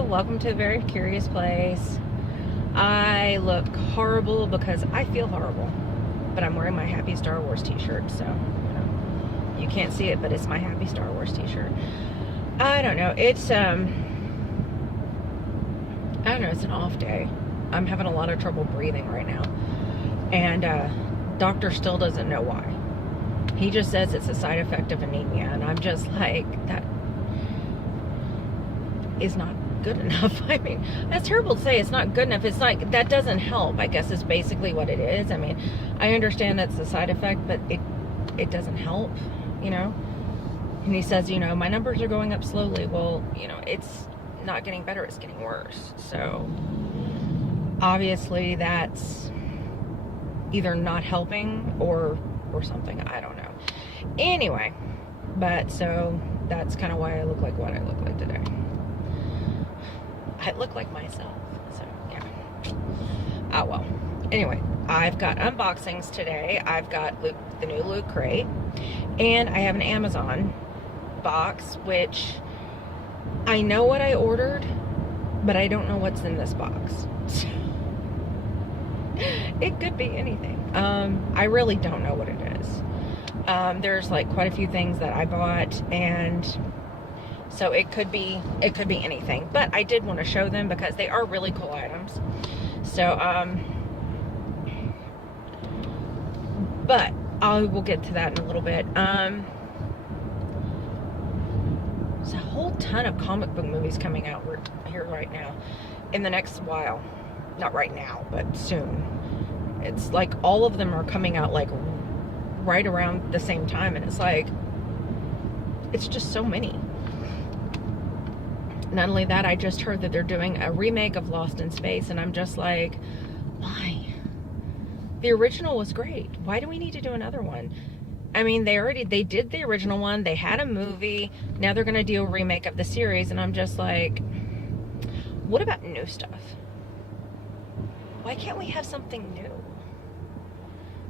Hello, welcome to a very curious place. I look horrible because I feel horrible, but I'm wearing my Happy Star Wars t-shirt, so you can't see it, but it's my Happy Star Wars t-shirt. I don't know, it's it's an off day. I'm having a lot of trouble breathing right now, and doctor still doesn't know why. He just says it's a side effect of anemia, and I'm just like, that is not good enough. I mean, that's terrible to say. It's not good enough. It's like, that doesn't help, I guess, is basically what it is. I mean, I understand that's a side effect, but it doesn't help, you know? And he says, my numbers are going up slowly. Well, it's not getting better, it's getting worse. So obviously that's either not helping or something. I don't know. Anyway, but so that's kind of why I look like what I look like today. I look like myself, so yeah. Oh well. Anyway, I've got unboxings today. I've got the new Lootcrate, and I have an Amazon box, which I know what I ordered, but I don't know what's in this box. It could be anything. I really don't know what it is. There's like quite a few things that I bought, and so it could be anything, but I did want to show them because they are really cool items. So, but I will get to that in a little bit. There's a whole ton of comic book movies coming out here right now in the next while. Not right now, but soon. It's like all of them are coming out like right around the same time, and it's like, it's just so many. Not only that, I just heard that they're doing a remake of Lost in Space, and I'm just like, why? The original was great. Why do we need to do another one? I mean, they did the original one. They had a movie. Now they're going to do a remake of the series, and I'm just like, what about new stuff? Why can't we have something new?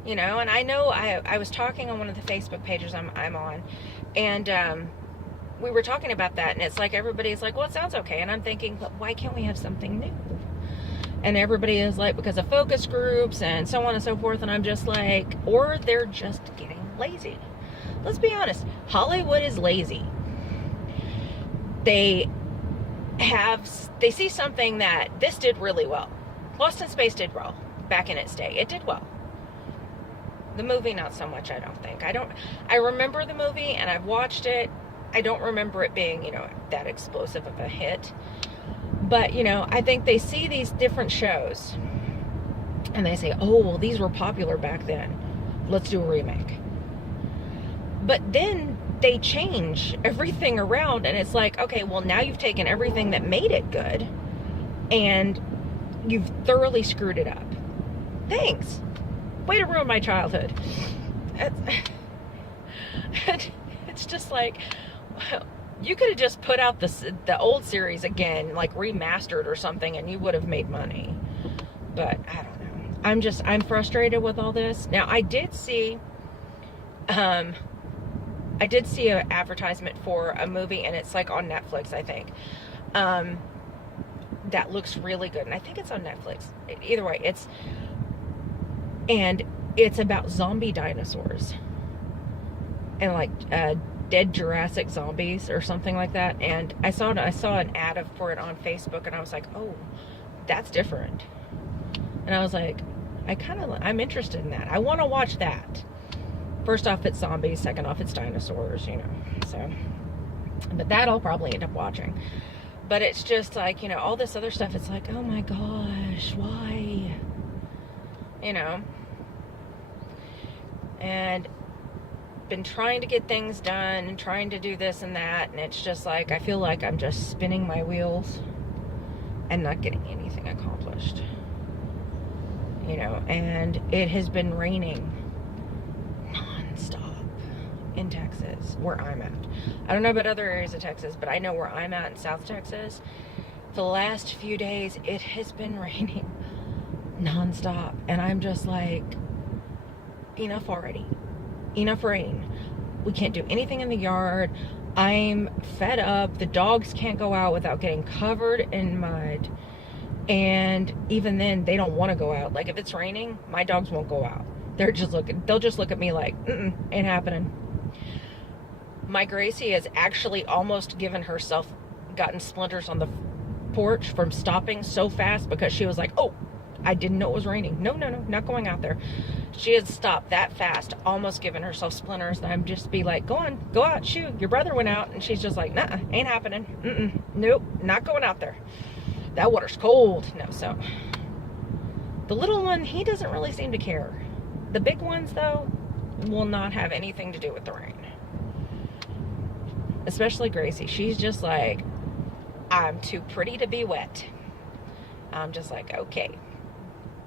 And I know I was talking on one of the Facebook pages I'm on, and we were talking about that, and it's like everybody's like, well, it sounds okay, and I'm thinking, but why can't we have something new? And everybody is like, because of focus groups and so on and so forth, and I'm just like, or they're just getting lazy. Let's be honest, Hollywood is lazy. They see something that this did really well. Lost in Space did well back in its day. It did well. The movie, not so much, I don't think. I remember the movie, and I've watched it. I don't remember it being, that explosive of a hit. But, I think they see these different shows, and they say, oh, well, these were popular back then. Let's do a remake. But then they change everything around, and it's like, okay, well, now you've taken everything that made it good, and you've thoroughly screwed it up. Thanks. Way to ruin my childhood. It's just like, you could have just put out the old series again, like remastered or something, and you would have made money. But I don't know. I'm frustrated with all this. Now, I did see an advertisement for a movie, and it's like on Netflix, I think. That looks really good, and I think it's on Netflix. Either way, it's about zombie dinosaurs and like dead Jurassic zombies or something like that. And I saw an ad for it on Facebook, and I was like, oh, that's different. And I was like, I'm interested in that. I want to watch that. First off, it's zombies. Second off, it's dinosaurs. So, but that I'll probably end up watching. But it's just like, all this other stuff, it's like, oh my gosh, why? And been trying to get things done and trying to do this and that, and it's just like, I feel like I'm just spinning my wheels and not getting anything accomplished. And it has been raining non-stop in Texas, where I'm at. I don't know about other areas of Texas, but I know where I'm at in South Texas, for the last few days, it has been raining non-stop. And I'm just like, enough already. Enough rain. We can't do anything in the yard. I'm fed up. The dogs can't go out without getting covered in mud. And even then, they don't want to go out. Like, if it's raining, my dogs won't go out. They'll just look at me like, ain't happening. My Gracie has actually almost gotten splinters on the porch from stopping so fast because she was like, oh, I didn't know it was raining. No, not going out there. She had stopped that fast, almost given herself splinters, and I'm just be like, go on, go out, shoot, your brother went out, and she's just like, nah, ain't happening. Nope, not going out there. That water's cold. No, so the little one, he doesn't really seem to care. The big ones, though, will not have anything to do with the rain. Especially Gracie. She's just like, I'm too pretty to be wet. I'm just like, okay,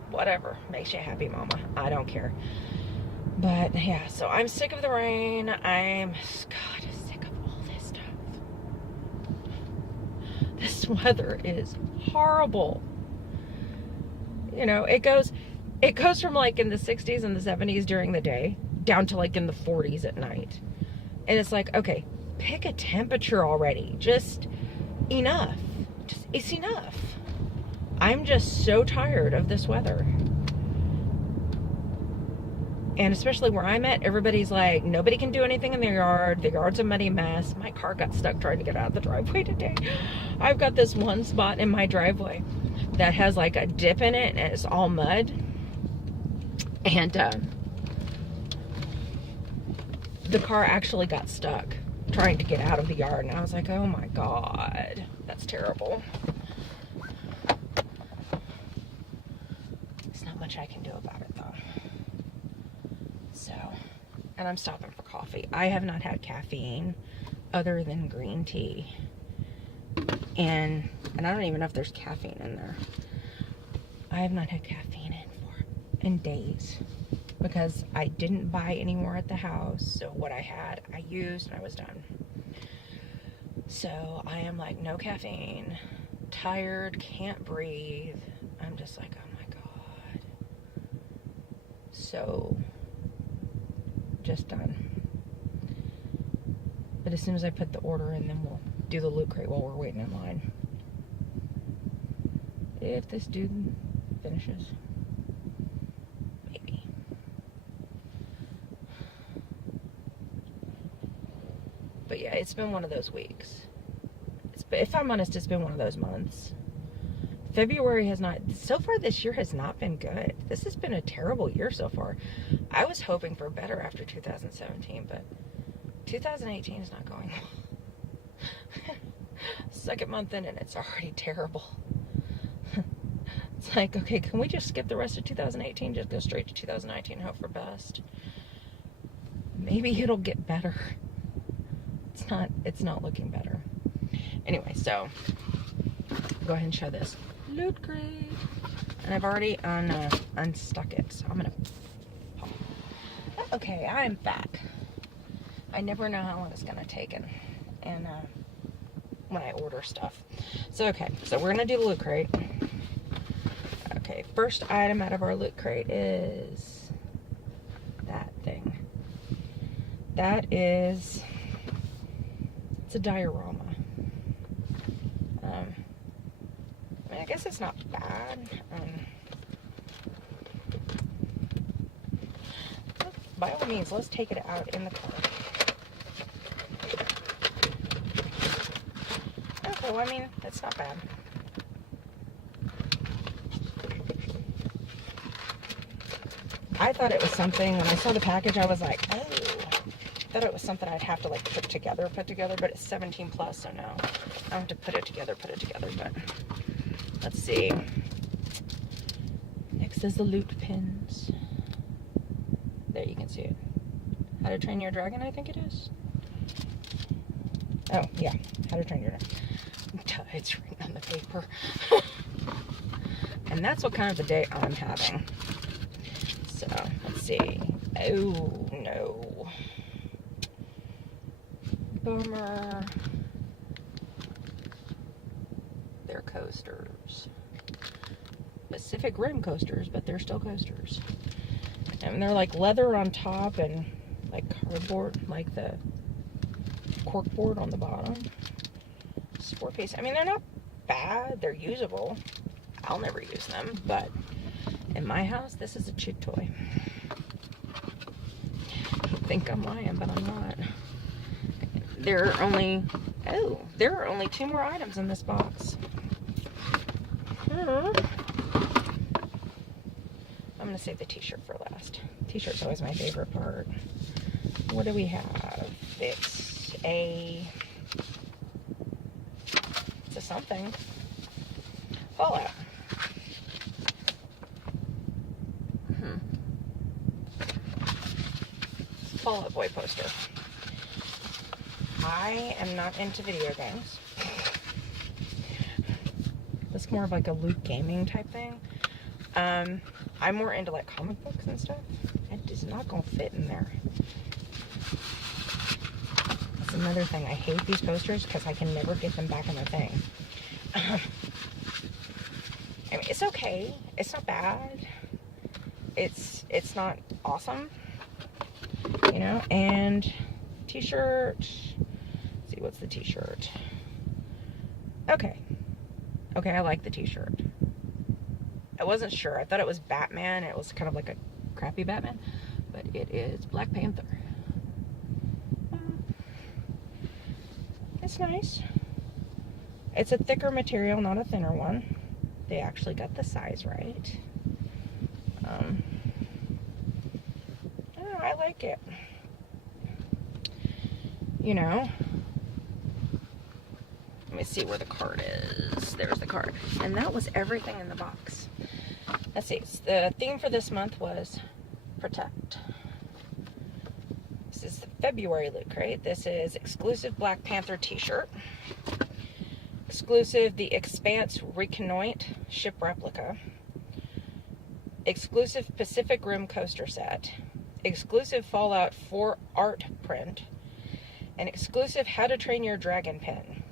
whatever makes you happy, mama. I don't care. But yeah, so I'm sick of the rain. I'm sick of all this stuff. This weather is horrible. You know, it goes from like in the 60s and the 70s during the day down to like in the 40s at night. And it's like, okay, pick a temperature already. Just enough. It's enough. I'm just so tired of this weather. And especially where I'm at, everybody's like, nobody can do anything in their yard. The yard's a muddy mess. My car got stuck trying to get out of the driveway today. I've got this one spot in my driveway that has like a dip in it and it's all mud. And the car actually got stuck trying to get out of the yard. And I was like, oh my God, that's terrible. There's not much I can do about it though. So, and I'm stopping for coffee. I have not had caffeine other than green tea. And I don't even know if there's caffeine in there. I have not had caffeine in days because I didn't buy any more at the house. So what I had, I used and I was done. So I am like, no caffeine, tired, can't breathe. I'm just like, oh my God. So just done. But as soon as I put the order in, then we'll do the Lootcrate while we're waiting in line. If this dude finishes. Maybe. But yeah, it's been one of those weeks. If I'm honest, it's been one of those months. February has not, so far this year has not been good. This has been a terrible year so far. I was hoping for better after 2017, but 2018 is not going well. Second month in and it's already terrible. It's like, okay, can we just skip the rest of 2018? Just go straight to 2019 and hope for best. Maybe it'll get better. It's not looking better. Anyway, so go ahead and show this Lootcrate. And I've already unstuck it, so I'm gonna pop. Okay, I'm back. I never know how long it's gonna take and when I order stuff. So okay, so we're gonna do the Lootcrate. Okay, first item out of our Lootcrate is that thing. It's a diorama. I mean, I guess it's not bad. By all means, let's take it out in the car. Okay, well, I mean, it's not bad. I thought it was something, when I saw the package, I was like, oh. I thought it was something I'd have to like put together, but it's 17 plus, so no. I don't have to put it together, but let's see. Next is the loot pins. There, you can see it. How to Train Your Dragon, I think it is. Oh, yeah. How to Train Your Dragon. It's written on the paper. And that's what kind of a day I'm having. So, let's see. Oh, no. Bummer. They're coasters. Pacific Rim coasters, but they're still coasters. And they're like leather on top and like cardboard, like the corkboard on the bottom. It's 4-piece. I mean, they're not bad. They're usable. I'll never use them, but in my house, this is a chick toy. I think I'm lying, but I'm not. There are only 2 more items in this box. I'm gonna save the t-shirt for last. T-shirt's always my favorite part. What do we have? It's a something. Fallout. Fallout Boy poster. I am not into video games. It's more of like a loot gaming type thing. I'm more into like comic books and stuff. It is not gonna fit in there. That's another thing. I hate these posters because I can never get them back in the thing. I mean, it's okay. It's not bad. It's not awesome. You know, and t-shirt. Let's see, what's the t-shirt? Okay, I like the t-shirt. I wasn't sure. I thought it was Batman. It was kind of like a crappy Batman, but it is Black Panther. It's nice. It's a thicker material, not a thinner one. They actually got the size right. I like it. You know, let me see where the card is. There's the card. And that was everything in the box. Let's see. The theme for this month was Protect. This is the February Loot Crate. This is exclusive Black Panther t-shirt. Exclusive The Expanse Reconnoit ship replica. Exclusive Pacific Rim coaster set. Exclusive Fallout 4 art print. An exclusive How to Train Your Dragon pin.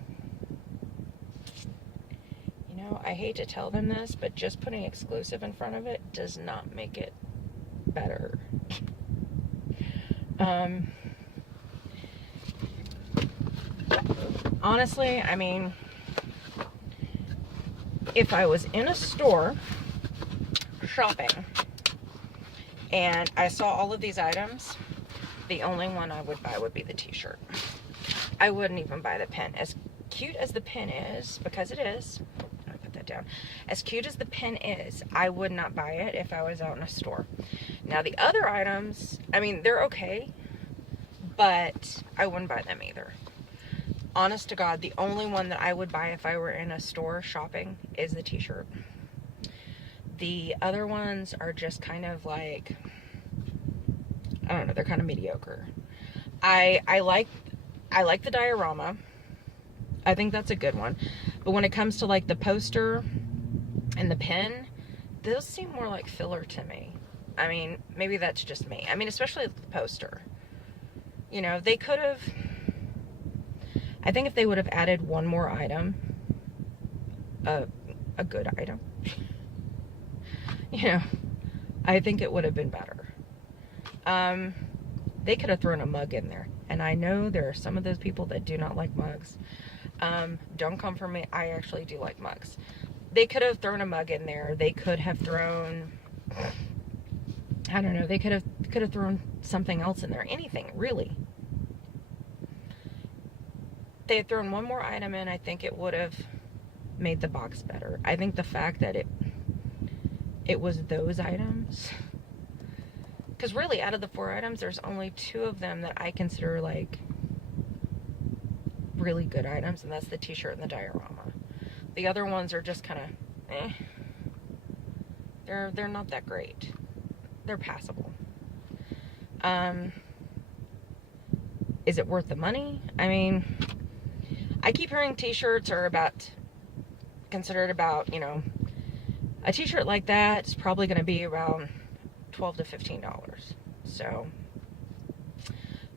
You know, I hate to tell them this, but just putting exclusive in front of it does not make it better. Honestly, I mean, if I was in a store shopping and I saw all of these items, the only one I would buy would be the t-shirt. I wouldn't even buy the pin. As cute as the pin is, because it is, I'm gonna put that down. As cute as the pin is, I would not buy it if I was out in a store. Now the other items, I mean, they're okay, but I wouldn't buy them either. Honest to God, the only one that I would buy if I were in a store shopping is the t-shirt. The other ones are just kind of like, I don't know, they're kind of mediocre. I like the diorama. I think that's a good one. But when it comes to like the poster and the pin, those seem more like filler to me. I mean, maybe that's just me. I mean, especially the poster. You know, they could have, I think if they would have added one more item, a good item, you know, I think it would have been better. They could have thrown a mug in there. And I know there are some of those people that do not like mugs. Don't come for me. I actually do like mugs. They could have thrown a mug in there. They could have thrown, I don't know, they could have thrown something else in there. Anything, really. They had thrown one more item in, I think it would have made the box better. I think the fact that it was those items, because really out of the 4 items, there's only 2 of them that I consider like really good items, and that's the t-shirt and the diorama. The other ones are just kind of they're not that great. They're passable. Is it worth the money? I mean, I keep hearing t-shirts are considered about, you know, a t-shirt like that is probably going to be around $12 to $15. So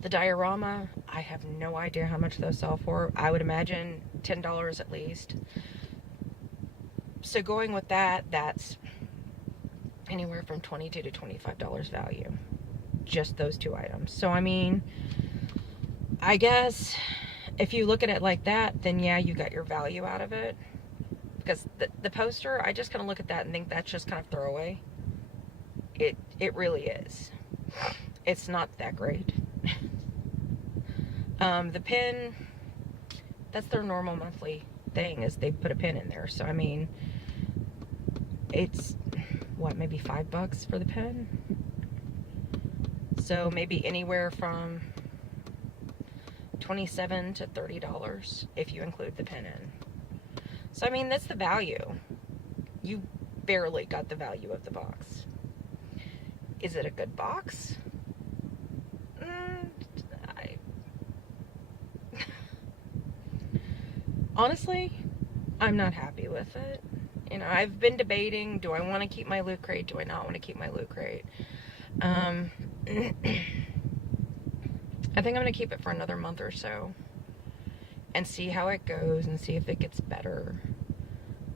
the diorama, I have no idea how much those sell for. I would imagine $10 at least. So going with that, that's anywhere from $22 to $25 value. Just those 2 items. So I mean, I guess if you look at it like that, then yeah, you got your value out of it. Because the poster, I just kind of look at that and think that's just kind of throwaway. It really is. It's not that great. The pin, that's their normal monthly thing, is they put a pin in there. So I mean, it's what, maybe $5 for the pin. So maybe anywhere from $27 to $30 if you include the pin in. So I mean, that's the value. You barely got the value of the box. Is it a good box? Honestly, I'm not happy with it. You know, I've been debating, do I want to keep my Lootcrate? Do I not want to keep my Lootcrate? I think I'm going to keep it for another month or so and see how it goes and see if it gets better.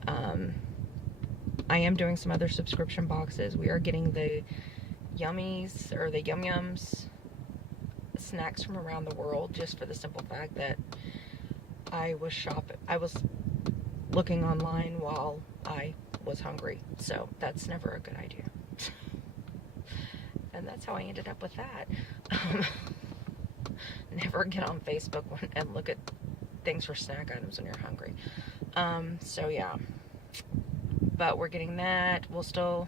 I am doing some other subscription boxes. We are getting the Yummies, or the Yum Yums snacks from around the world, just for the simple fact that I was looking online while I was hungry. So that's never a good idea. And that's how I ended up with that. Never get on Facebook and look at things for snack items when you're hungry. So yeah, but we're getting that. We'll still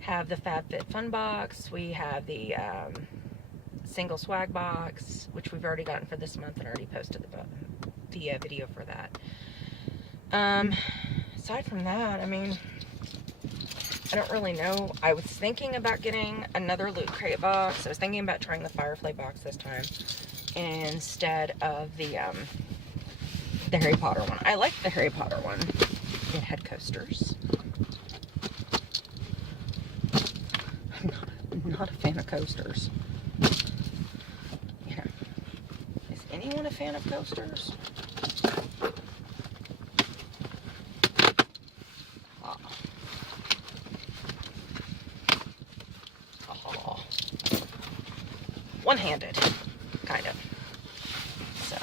have the FabFitFun box. We have the single swag box, which we've already gotten for this month and already posted the video for that. Aside from that, I mean, I don't really know. I was thinking about getting another Lootcrate box. I was thinking about trying the Firefly box this time instead of the Harry Potter one. I like the Harry Potter one. It had coasters. I'm not a fan of coasters. Yeah. Is anyone a fan of coasters? One-handed, kind of. So,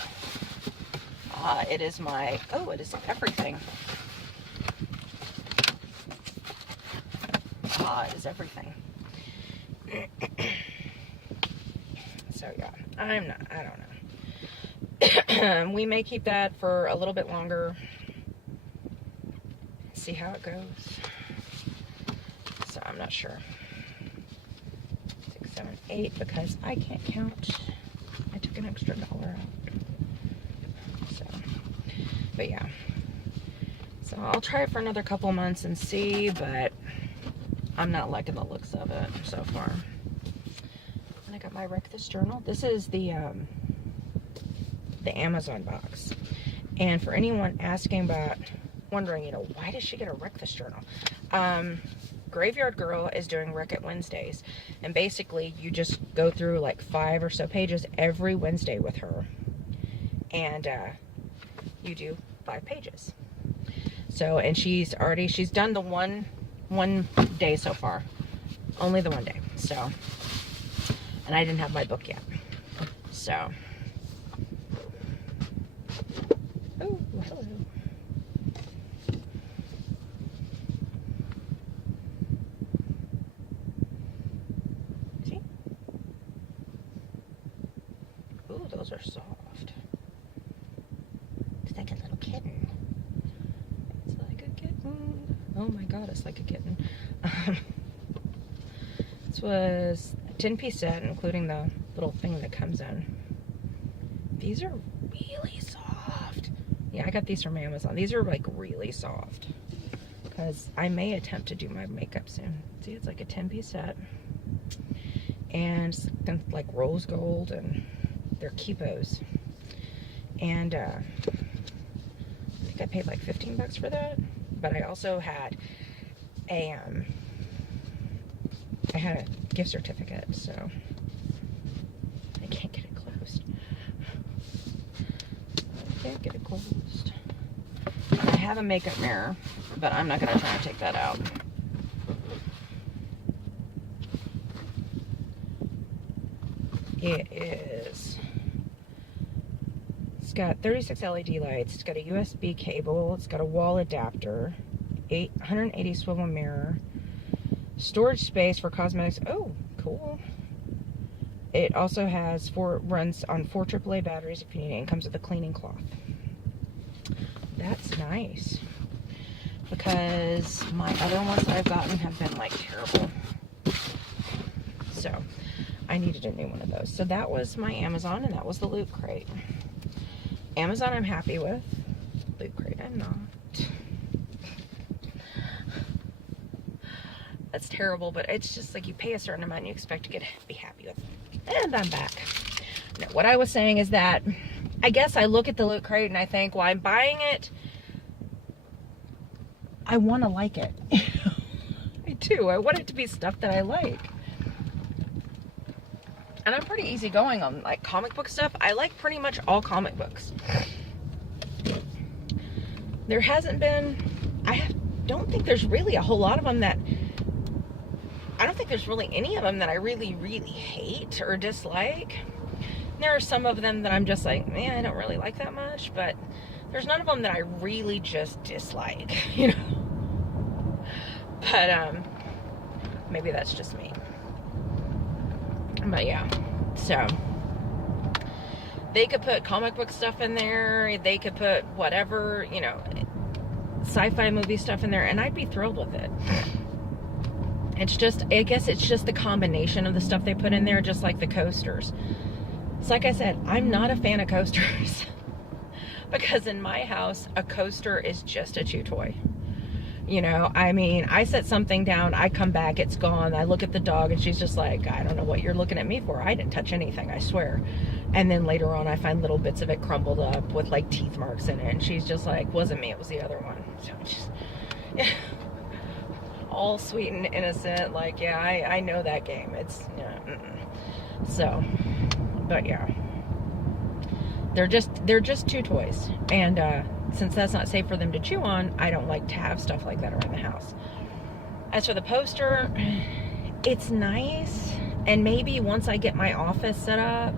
it is my, it is everything. It is everything. So yeah, I don't know. We may keep that for a little bit longer. See how it goes. So I'm not sure. 6, 7, 8, because I can't count. I took an extra $1 out. So, but yeah. So I'll try it for another couple months and see, but I'm not liking the looks of it so far. And I got my Wreck This Journal. This is the Amazon box. And for anyone asking about, wondering, you know, why does she get a Wreck This Journal? Graveyard Girl is doing Wreck It Wednesdays. And basically, you just go through like 5 or so pages every Wednesday with her. And you do 5 pages. So, and she's done the one day so far. Only the one day. So, and I didn't have my book yet. So, oh, hello. See? Ooh, those are soft. It's like a little kitten. It's like a kitten. Oh my god, it's like a kitten. This was a 10-piece set, including the little thing that comes in. These are really soft. Yeah, I got these from Amazon. These are like really soft. Because I may attempt to do my makeup soon. See, it's like a 10-piece set. And it's like rose gold, and they're Keepos. And I think I paid like 15 bucks for that. But I also had a gift certificate, so I can't get it closed. I can't get it closed. I have a makeup mirror, but I'm not going to try and take that out. It is got 36 LED lights. It's got a USB cable. It's got a wall adapter. 180 swivel mirror. Storage space for cosmetics. Oh, cool. It also has runs on 4 AAA batteries if you need it, and comes with a cleaning cloth. That's nice. Because my other ones that I've gotten have been like terrible. So I needed a new one of those. So that was my Amazon, and that was the Lootcrate. Amazon I'm happy with. Lootcrate I'm not. That's terrible, but it's just like you pay a certain amount and you expect to be happy with it. And I'm back. No, what I was saying is that I guess I look at the Lootcrate and I think, well, I'm buying it. I want to like it. I do. I want it to be stuff that I like. And I'm pretty easygoing on like comic book stuff. I like pretty much all comic books. There hasn't been, don't think there's really a whole lot of them that, I don't think there's really any of them that I really, really hate or dislike. There are some of them that I'm just like, man, I don't really like that much, but there's none of them that I really just dislike, you know. But maybe that's just me. But yeah, so they could put comic book stuff in there. They could put whatever, you know, sci-fi movie stuff in there, and I'd be thrilled with it. It's just, I guess it's just the combination of the stuff they put in there, just like the coasters. It's like I said, I'm not a fan of coasters. Because in my house, a coaster is just a chew toy. You know, I mean, I set something down, I come back, it's gone. I look at the dog and she's just like, I don't know what you're looking at me for. I didn't touch anything, I swear. And then later on, I find little bits of it crumbled up with like teeth marks in it. And she's just like, wasn't me, it was the other one. So it's just, yeah. All sweet and innocent, like, yeah, I know that game. It's, yeah, so, but yeah, they're just two toys, and since that's not safe for them to chew on, I don't like to have stuff like that around the house. As for the poster, it's nice, and maybe once I get my office set up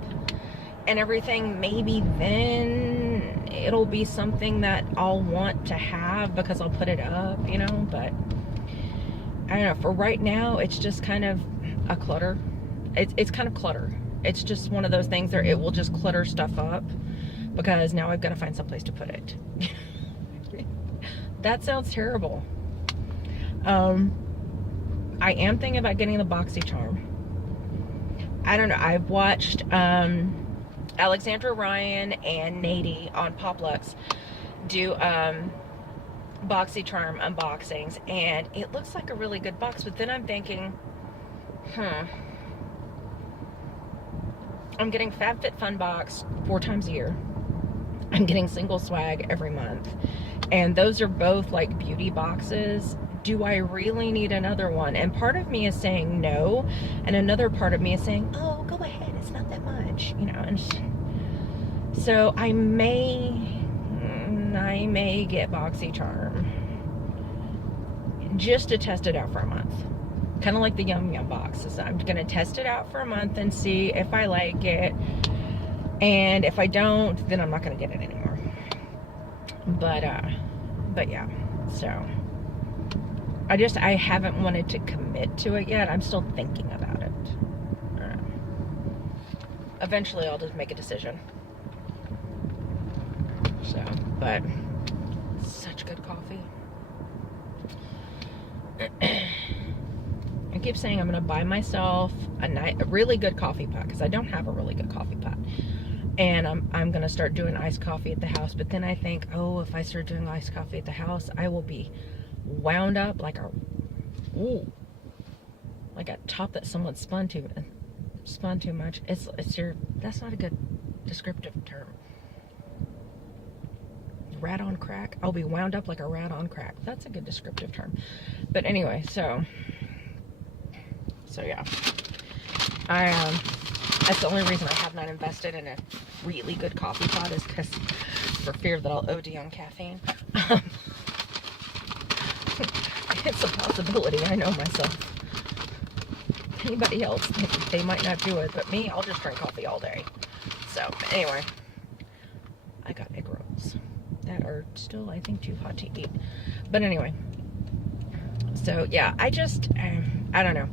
and everything, maybe then it'll be something that I'll want to have because I'll put it up, you know, but I don't know, for right now, it's just kind of a clutter. It's kind of clutter. It's just one of those things that it will just clutter stuff up because now I've got to find someplace to put it. That sounds terrible. I am thinking about getting the BoxyCharm. I don't know. I've watched Alexandra Ryan and Nady on Poplux do BoxyCharm unboxings, and it looks like a really good box, but then I'm thinking, I'm getting FabFitFun box 4 times a year. I'm getting single swag every month, and those are both like beauty boxes. Do I really need another one? And part of me is saying no, and another part of me is saying, oh, go ahead, it's not that much, you know. And so I may get BoxyCharm just to test it out for a month. Kind of like the Yum Yum boxes. I'm gonna test it out for a month and see if I like it. And if I don't, then I'm not gonna get it anymore. But yeah, so I haven't wanted to commit to it yet. I'm still thinking about it. Eventually I'll just make a decision. So, but such good coffee. I keep saying I'm gonna buy myself a really good coffee pot, because I don't have a really good coffee pot, and I'm gonna start doing iced coffee at the house. But then I think, oh, if I start doing iced coffee at the house, I will be wound up like a top that someone spun too much. That's not a good descriptive term. Rat on crack. I'll be wound up like a rat on crack. That's a good descriptive term. But anyway, so yeah, that's the only reason I have not invested in a really good coffee pot, is because for fear that I'll OD on caffeine. It's a possibility, I know myself. Anybody else, they might not do it, but me, I'll just drink coffee all day. So anyway, I got apples that are still, I think, too hot to eat. But anyway, so yeah, I don't know.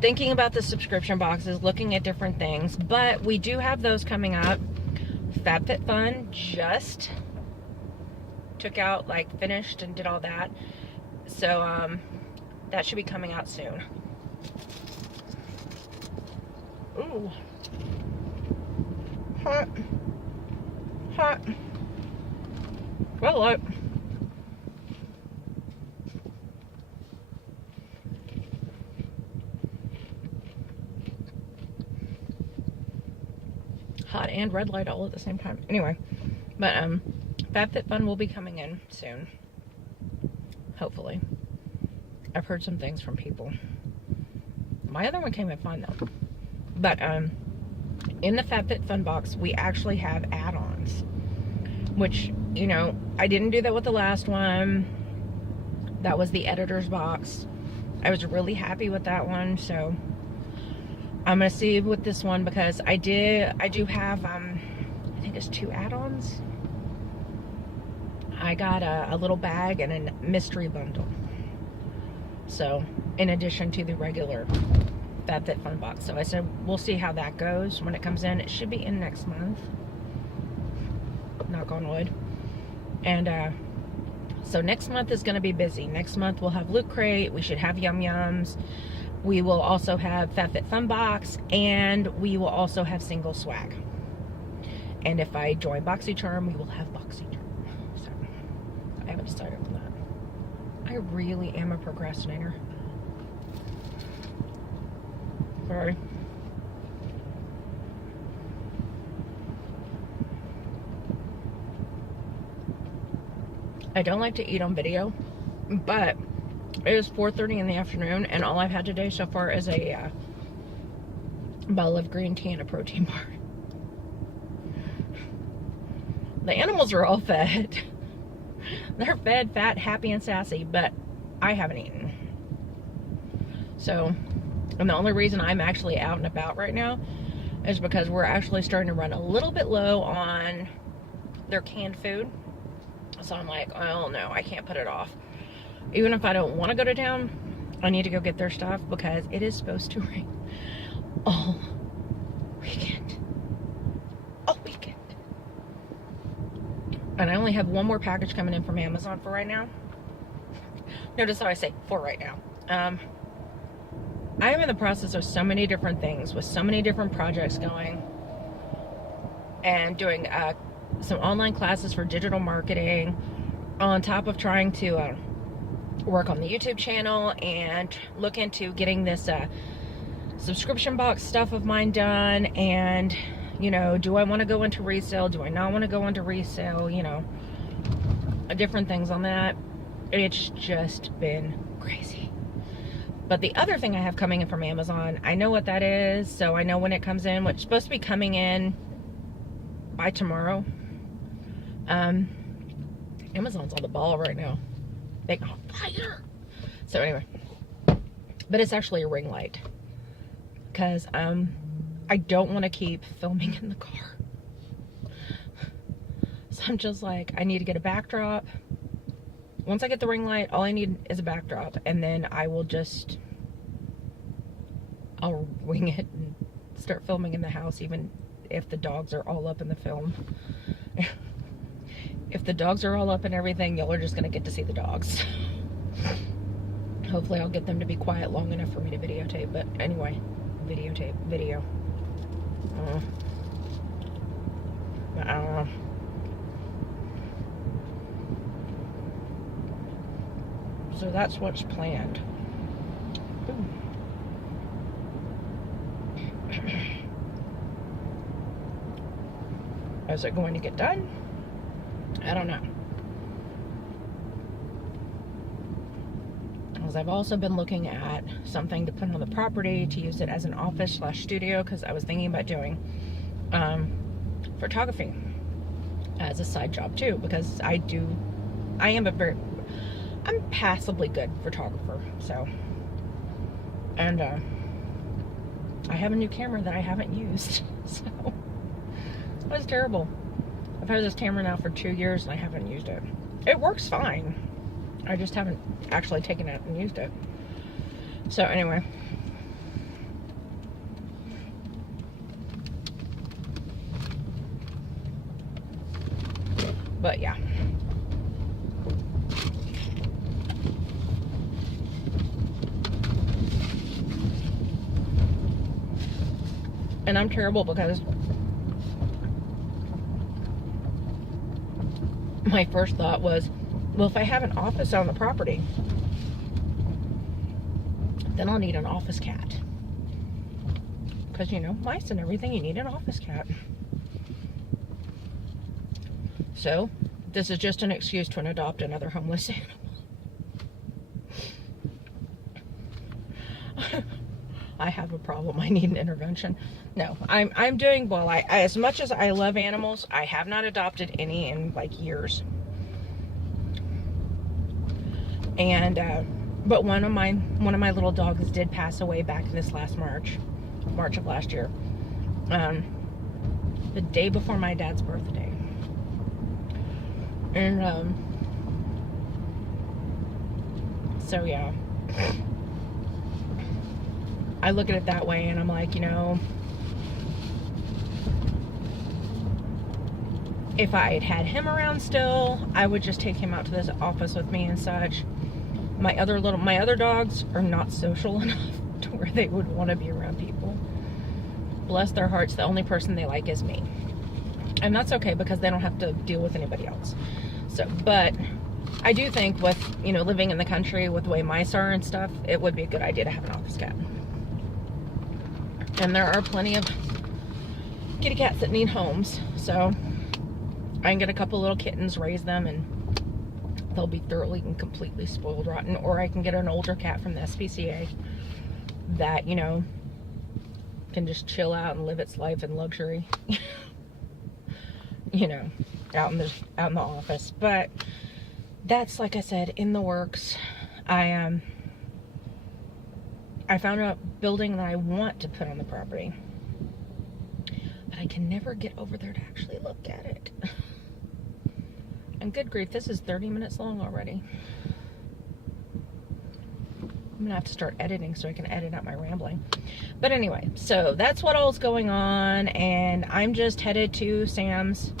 Thinking about the subscription boxes, looking at different things, but we do have those coming up. FabFitFun just took out, like, finished and did all that. So, that should be coming out soon. Ooh. Hot. Hot. Well, look. Hot and red light all at the same time. Anyway, but FabFitFun will be coming in soon. Hopefully. I've heard some things from people. My other one came in fine though. But in the FabFitFun box, we actually have add-ons, which, you know, I didn't do that with the last one. That was the editor's box. I was really happy with that one, so I'm gonna see with this one, because I do have I think it's 2 add-ons. I got a little bag and a mystery bundle. So, in addition to the regular FabFitFun box. So I said, we'll see how that goes when it comes in. It should be in next month. Knock on wood. And so next month is going to be busy. Next month we'll have Lootcrate. We should have Yum Yums. We will also have FabFitFun box. And we will also have single swag. And if I join BoxyCharm, we will have BoxyCharm. So, I haven't decided on that. I really am a procrastinator. Sorry. I don't like to eat on video, but it is 4:30 in the afternoon, and all I've had today so far is a bottle of green tea and a protein bar. The animals are all fed. They're fed, fat, happy, and sassy, but I haven't eaten. So, and the only reason I'm actually out and about right now is because we're actually starting to run a little bit low on their canned food. So I'm like, oh no, I can't put it off. Even if I don't want to go to town, I need to go get their stuff, because it is supposed to rain all weekend. All weekend. And I only have one more package coming in from Amazon for right now. Notice how I say for right now. I am in the process of so many different things, with so many different projects going, and doing some online classes for digital marketing, on top of trying to work on the YouTube channel and look into getting this subscription box stuff of mine done. And, you know, do I want to go into resale? Do I not want to go into resale? You know, different things on that. It's just been crazy. But the other thing I have coming in from Amazon, I know what that is, so I know when it comes in, which is supposed to be coming in by tomorrow. Amazon's on the ball right now. They're on fire. So anyway, but it's actually a ring light, because I don't want to keep filming in the car. So I'm just like, I need to get a backdrop. Once I get the ring light, all I need is a backdrop, and then I will just, I'll wing it and start filming in the house, even if the dogs are all up in the film. If the dogs are all up and everything, y'all are just gonna get to see the dogs. Hopefully I'll get them to be quiet long enough for me to videotape, but anyway, video. I don't know. So that's what's planned. Ooh. Is it going to get done? I don't know. Because I've also been looking at something to put on the property to use it as an office/studio, because I was thinking about doing photography as a side job too, because I'm passably good photographer, so, and I have a new camera that I haven't used, so it was terrible. I've had this camera now for 2 years and I haven't used it. It works fine. I just haven't actually taken it and used it. So anyway. But yeah. And I'm terrible because my first thought was, well, if I have an office on the property, then I'll need an office cat. Because, you know, mice and everything, you need an office cat. So, this is just an excuse to adopt another homeless animal. I have a problem. I need an intervention. No, I'm doing well. I as much as I love animals, I have not adopted any in like years. And but one of my little dogs did pass away back in this last March of last year. The day before my dad's birthday. And so yeah. I look at it that way and I'm like, you know, if I had had him around still, I would just take him out to this office with me and such. My other dogs are not social enough to where they would want to be around people. Bless their hearts, the only person they like is me. And that's okay because they don't have to deal with anybody else. So, but I do think with, you know, living in the country with the way mice are and stuff, it would be a good idea to have an office cat. And there are plenty of kitty cats that need homes. So I can get a couple little kittens, raise them, and they'll be thoroughly and completely spoiled rotten. Or I can get an older cat from the SPCA that, you know, can just chill out and live its life in luxury. You know, out in the office. But that's, like I said, in the works. I found a building that I want to put on the property, but I can never get over there to actually look at it. And good grief, this is 30 minutes long already. I'm gonna have to start editing so I can edit out my rambling. But anyway, so that's what all's going on, and I'm just headed to Sam's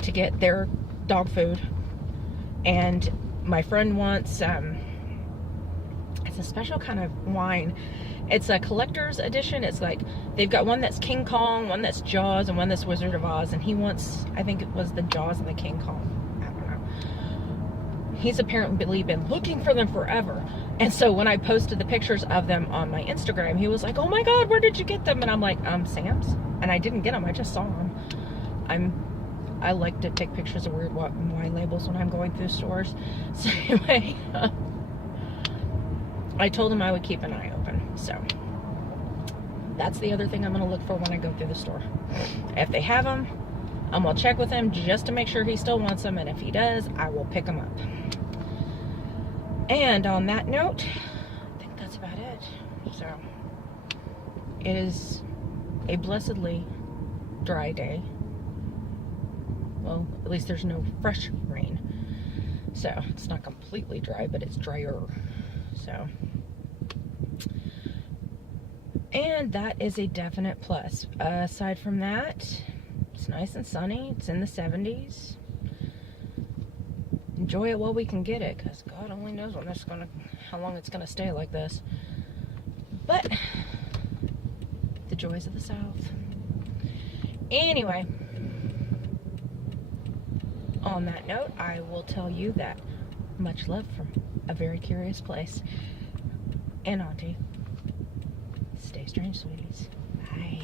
to get their dog food. And my friend wants it's a special kind of wine. It's a collector's edition. It's like they've got one that's King Kong, one that's Jaws, and one that's Wizard of Oz. And he wants, I think it was the Jaws and the King Kong. I don't know. He's apparently been looking for them forever. And so when I posted the pictures of them on my Instagram, he was like, "Oh my God, where did you get them?" And I'm like, Sam's. And I didn't get them. I just saw them. I like to take pictures of weird wine labels when I'm going through stores. So anyway. I told him I would keep an eye open, so that's the other thing I'm going to look for when I go through the store. If they have them, I'm going to check with him just to make sure he still wants them, and if he does, I will pick them up. And on that note, I think that's about it. So, it is a blessedly dry day. Well, at least there's no fresh rain. So, it's not completely dry, but it's drier. So, and that is a definite plus. Aside from that, it's nice and sunny. It's in the 70s. Enjoy it while we can get it, because God only knows when how long it's gonna stay like this. But the joys of the South. Anyway, on that note, I will tell you that much love from a very curious place. And Auntie, stay strange, sweeties. Bye.